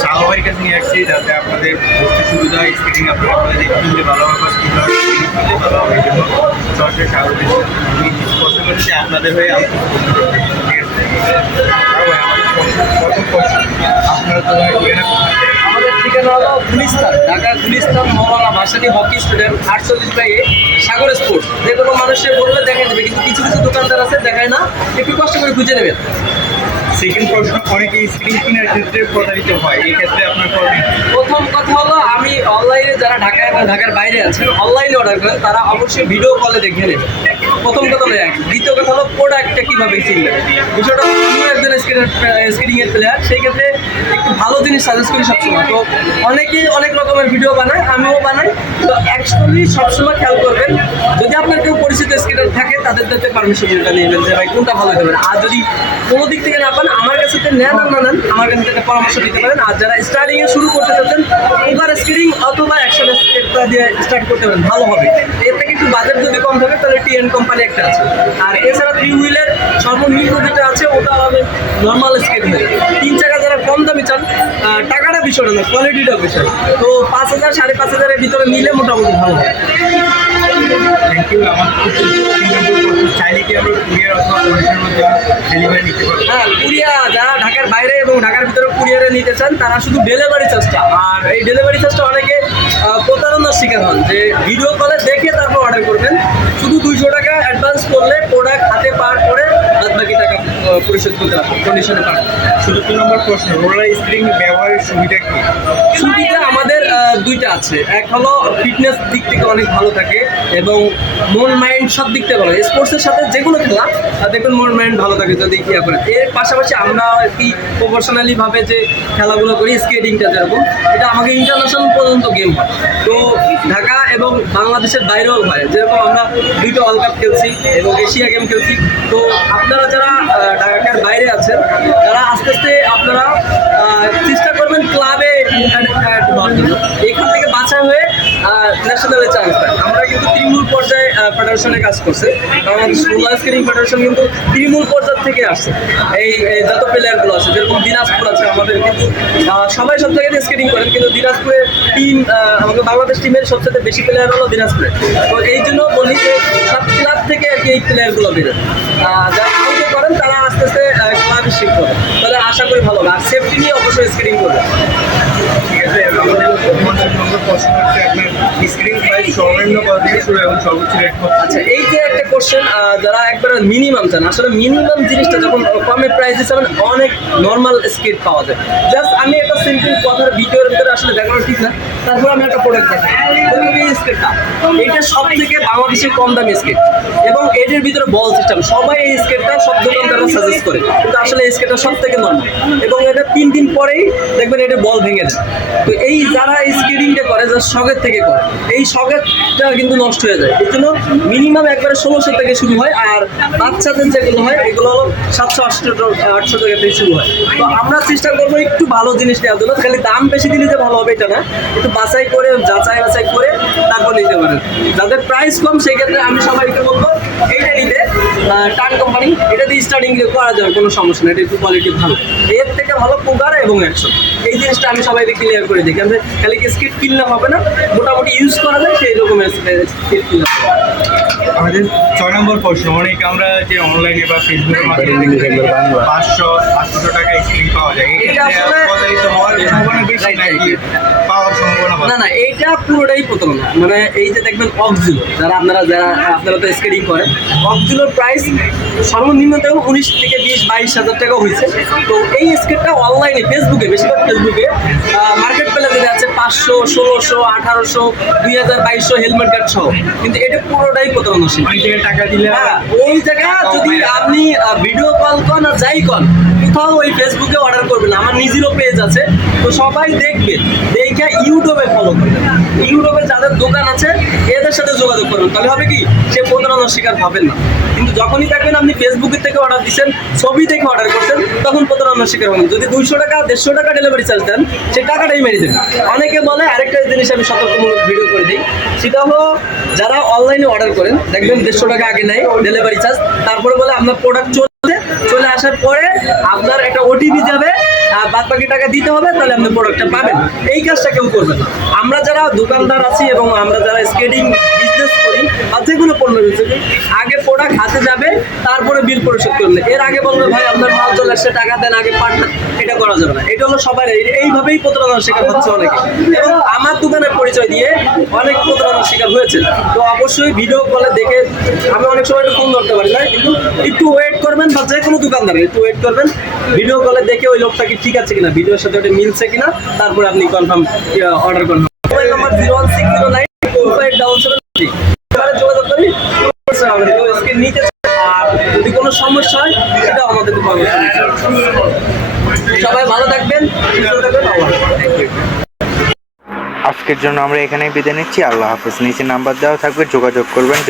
শাহবাগের কাছে নিয়ে আসছি যাতে আপনাদের বুঝতে সুবিধা হয়। স্ক্রিনিং আপনাদের কিনলে ভালো হবে বা কীভাবে কিনলে ভালো হবে, এই জন্য সরাসরি শাহবাগ আমি স্পষ্ট করেছি আপনাদের হয়ে আপনারা তো আমাদের ঠিকানা হলো Gulistan, Dhaka Gulistan Maulana Bhashani hockey stadium 48 by Sagar sport. যে কোনো মানুষের বললে দেখাই দেবে, কিন্তু কিছু কিছু দোকানদার আছে দেখায় না, একটু কষ্ট করে খুঁজে নেবেন। সেকেন্ড প্রশ্ন, অনেকে স্ক্রিন কেনার ক্ষেত্রে প্রতারিত হয়, এই ক্ষেত্রে আপনার করবেন? প্রথম কথা হলো, আমি অনলাইনে যারা ঢাকায় এবং ঢাকার বাইরে আছেন অনলাইনে অর্ডার করেন তারা অবশ্যই ভিডিও কলে দেখে নেবেন। প্রথম কথা হলো এক। দ্বিতীয় কথা হলো প্রোডাক্টটা কীভাবে চিনবেন। বিষয়টা আমিও একজন স্কেটিংয়ের প্লেয়ার, সেই ক্ষেত্রে একটু ভালো জিনিস সাজেস্ট করি সবসময়। তো অনেকেই অনেক রকমের ভিডিও বানায়, আমিও বানাই। তো অ্যাকচুয়ালি সবসময় খেয়াল করবেন, যদি আপনার কেউ পরিচিত স্কেটার থাকে তাদের থেকে পারমিশনটা নেবেন যে ভাই কোনটা ভালো হবে। আর যদি কোনো দিক থেকে না পান, আমার কাছে নেন আর না নেন, আমার কাছে থেকে পরামর্শ দিতে পারেন। আর যারা স্টার্টিংয়ে শুরু করতে চাচ্ছেন, ওভার স্কেটিং অথবা অ্যাকশন স্কেটটা দিয়ে স্টার্ট করতে পারেন, ভালো হবে। এর থেকে একটু বাজেট যদি কম থাকে তাহলে টিএন কোম্পানি একটা আছে। আর এছাড়া 3 হুইলের সর্বনিম্ন যেটা আছে ওটা আমাদের নর্মাল স্কেট হয়ে যায়। 3 চাকা যারা কম দামি চান, টাকাটা বিষয়টা না, কোয়ালিটিটা বিষয়। তো 5,000 5,500-এর ভিতরে নিলে মোটামুটি ভালো হয়। Thank you. আমার চাইলে কি আমরা কুরিয়ার অথবা কন্ডিশনের মধ্যে ডেলিভারি নিতে পারবো? হ্যাঁ, কুরিয়ার যারা ঢাকার বাইরে এবং ঢাকার ভিতরে কুরিয়ারে নিতে চান তারা শুধু ডেলিভারি চার্জটা, আর এই ডেলিভারি চার্জটা অনেকে প্রতারণার শিকার হন যে ভিডিও কলে দেখে তারপর অর্ডার করবেন। শুধু 200 টাকা অ্যাডভান্স করলে প্রোডাক্ট হাতে পাওয়ার পরে বাকি টাকা পরিশোধ করতে পারবেন, কন্ডিশনে পাবেন। 74 নম্বর প্রশ্ন, রোলার স্প্রিং ব্যবহারের সুবিধা কি? সুবিধা আমাদের দুইটা আছে। এক হলো ফিটনেস দিক থেকে অনেক ভালো থাকে এবং মন মাইন্ড সব দিক থেকে ভালো। স্পোর্টসের সাথে যে কোনো খেলা দেখবেন মন মাইন্ড ভালো থাকে যদি ইয়া করে। এর পাশাপাশি আমরা আর কি প্রফেশনালিভাবে যে খেলাগুলো করি, স্কেটিংটা যেরকম, এটা আমাকে ইন্টারন্যাশনাল পর্যন্ত গেম হয়। তো ঢাকা এবং বাংলাদেশের বাইরেও হয়, যেরকম আমরা 2টা ওয়ার্ল্ড কাপ খেলছি এবং এশিয়া গেম খেলছি। তো আপনারা যারা ঢাকার বাইরে আছেন তারা আস্তে আস্তে আপনারা চেষ্টা করবেন ক্লাবে এখান থেকে বাছাই হয়ে ন্যাশনালে চান্স পায়। আমরা কিন্তু তৃণমূল পর্যায়ে ফেডারেশনে কাজ করছে, বাংলাদেশ রোলার স্কেটিং ফেডারেশন কিন্তু তৃণমূল পর্যায় থেকে আসছে। এই যত প্লেয়ারগুলো আছে, যেরকম দিনাজপুর আছে আমাদের, কিন্তু সবাই সব জায়গায় স্কেটিং করেন, কিন্তু দিনাজপুরের টিম, আমাদের বাংলাদেশ টিমের সবচেয়ে বেশি প্লেয়ার হলো দিনাজপুরে। তো এই জন্য বলি যে সব ক্লাব থেকে আর কি এই প্লেয়ারগুলো বেরোয়। যারা আউটে করেন তারা আস্তে আস্তে ক্লাবে শিফট করে, তাহলে আশা করি ভালো হবে। আর সেফটি নিয়ে অবশ্যই স্কেটিং করবে। ঠিক আছে, আমাদের 50 নম্বর প্রশ্ন হচ্ছে আপনার স্ক্রিন প্রাইস সর্বনিম্ন কত থেকে শুরু এবং সর্বোচ্চ রেট কত? আচ্ছা, এই যে একটা কোশ্চেন, যারা একবার মিনিমাম চান, আসলে মিনিমাম জিনিসটা যখন কমে প্রাইস হিসাবে অনেক নর্মাল স্কেট পাওয়া যায়। জাস্ট আমি একটা সিম্পল কথার ভিডিওর ভিতরে আসলে দেখানো ঠিক না, তারপর আমি একটা প্রোডাক্ট দেখাই। এই স্কেটটা, এইটা সব থেকে বাংলাদেশের কম দামি স্কেট এবং এটার ভিতরে বল সিস্টেম। সবাই এই স্কেটটা সব দোকানদাররা সাজেস্ট করে, কিন্তু আসলে এই স্কেটটা সব থেকে নর্মাল এবং এটা 3 দিন পরেই দেখবেন এটা বল ভেঙে যায়। তো এই যারা এই স্কেটিংটা করে, যারা শখের থেকে করে, এই শখেরটা কিন্তু নষ্ট হয়ে যায়। এই জন্য মিনিমাম একবারে 1600 থেকে শুরু হয়, আর বাচ্চাদের যেগুলো হয় এগুলো হলো 700-800 টাকা থেকে শুরু হয়। তো আমরা চেষ্টা করবো একটু ভালো জিনিস নেওয়ার জন্য। খালি দাম বেশি দিলে যে ভালো হবে এটা না, একটু বাছাই করে যাচাই বাছাই করে তারপর নিতে পারেন। যাদের প্রাইস কম সেই ক্ষেত্রে আমি সবাইকে বলবো এইটা নিতে, টান কোম্পানি, এটা দিয়ে স্টার্টিং করা যাবে, কোনো সমস্যা নেই। এটা একটু কোয়ালিটি ভালো। এর থেকে ভালো পুগার এবং অ্যাকশন, এই জিনিসটা আমি সবাইকে ক্লিয়ার করে দিই। কারণ খালি স্কিট কিনলে হবে না, মোটামুটি ইউজ করা যায় সেই রকমের স্কিট কিনলে হবে। আমাদের 6 নম্বর প্রশ্ন, অনেকে আমরা যে অনলাইনে বা ফেসবুকের মাধ্যমে 500-800 টাকা স্ক্রিন পাওয়া যায়, এটা আসলে প্রতারিত হওয়ার সম্ভাবনা বেশি নাকি পাওয়ার সম্ভাবনা? না, এইটা পুরোটাই প্রতারণা। মানে এই যে দেখবেন অক্সিলো, আপনারা তো স্কেটিং করেন, অক্সিলোর প্রাইস সর্বনিম্ন দেখুন 19 থেকে 20-22 হাজার টাকা হয়েছে। তো এই স্কেটটা অনলাইনে ফেসবুকে, বেশিরভাগ ফেসবুকে মার্কেট প্লেসে আছে 500, 1600, 1800, 2000, 2200 হেলমেট গার্ড সহ, কিন্তু এটা পুরোটাই প্রতারণাশীল। ওই জায়গায় টাকা দিলে ওই জায়গা যদি আপনি ভিডিও কল করেন আর যাই করেন, কোথাও ওই ফেসবুকে অর্ডার করবেন। আমার নিজেরও পেজ আছে, তো সবাই দেখবেন, দেখে ইউটিউবে ফলো করবেন। ইউটিউবে যাদের দোকান আছে এদের সাথে যোগাযোগ করবেন, তাহলে হবে কি সে প্রতারণার শিকার হবেন না। কিন্তু যখনই দেখবেন আপনি ফেসবুকের থেকে অর্ডার দিচ্ছেন, ছবি দেখে অর্ডার করছেন, তখন প্রতারণার শিকার হবেন। যদি 200 টাকা 150 টাকা ডেলিভারি চার্জ দেন, সে টাকাটাই মেরে দেন। অনেকে বলে, আরেকটা জিনিস আমি সতর্কমূলক ভিডিও করে দিই, সেটা হলো যারা অনলাইনে অর্ডার করেন দেখবেন 150 টাকা আগে নেয় ডেলিভারি চার্জ, তারপরে বলে আপনার প্রোডাক্ট চলে আসার পরে আপনার একটা ওটিপি যাবে, বাদ বাকি টাকা দিতে হবে, তাহলে আপনি প্রোডাক্টটা পাবেন। এই কাজটা কেউ করবে না। আমরা যারা দোকানদার আছি এবং আমরা যারা স্কেটিং বিজনেস করি বা যে কোনো পণ্য বিক্রি করি, আগে প্রোডাক্ট হাতে যাবে, তারপরে বিল পরিশোধ করলে, এর আগে বলবে ভাই আপনার মাল চলে আসছে টাকা দেন আগে পাঠান, এটা করা যাবে না। এটা হলো সবাই এইভাবেই প্রতারণার শিকার হচ্ছে অনেকে, এবং আমার দোকানের পরিচয় দিয়ে অনেক প্রতারণার শিকার হয়েছে। তো অবশ্যই ভিডিও কলে দেখে, আমি অনেক সময় একটু ফোন ধরতে পারি না, কিন্তু একটু ওয়েট করবেন, বা যে কোনো দোকানদার একটু ওয়েট করবেন, ভিডিও কলে দেখে ওই লোকটা কি ঠিক আছে কিনা, ভিডিওর সাথে ওটা মিলছে কিনা, তারপরে আপনি কনফার্ম অর্ডার করবেন। মোবাইল নাম্বার 016092577 যোগাযোগ করি, আমাদের স্ক্রিন নিতে। আর যদি কোনো সমস্যা হয় সেটা আমাদের পরামর্শ নিতে হবে। সবাই ভালো থাকবেন, সুস্থ থাকবেন। আজকের জন্য আমরা এখানেই বিদায় নিচ্ছি। আল্লাহ হাফেজ। নিচে নাম্বার দেওয়া থাকবে, যোগাযোগ করবেন।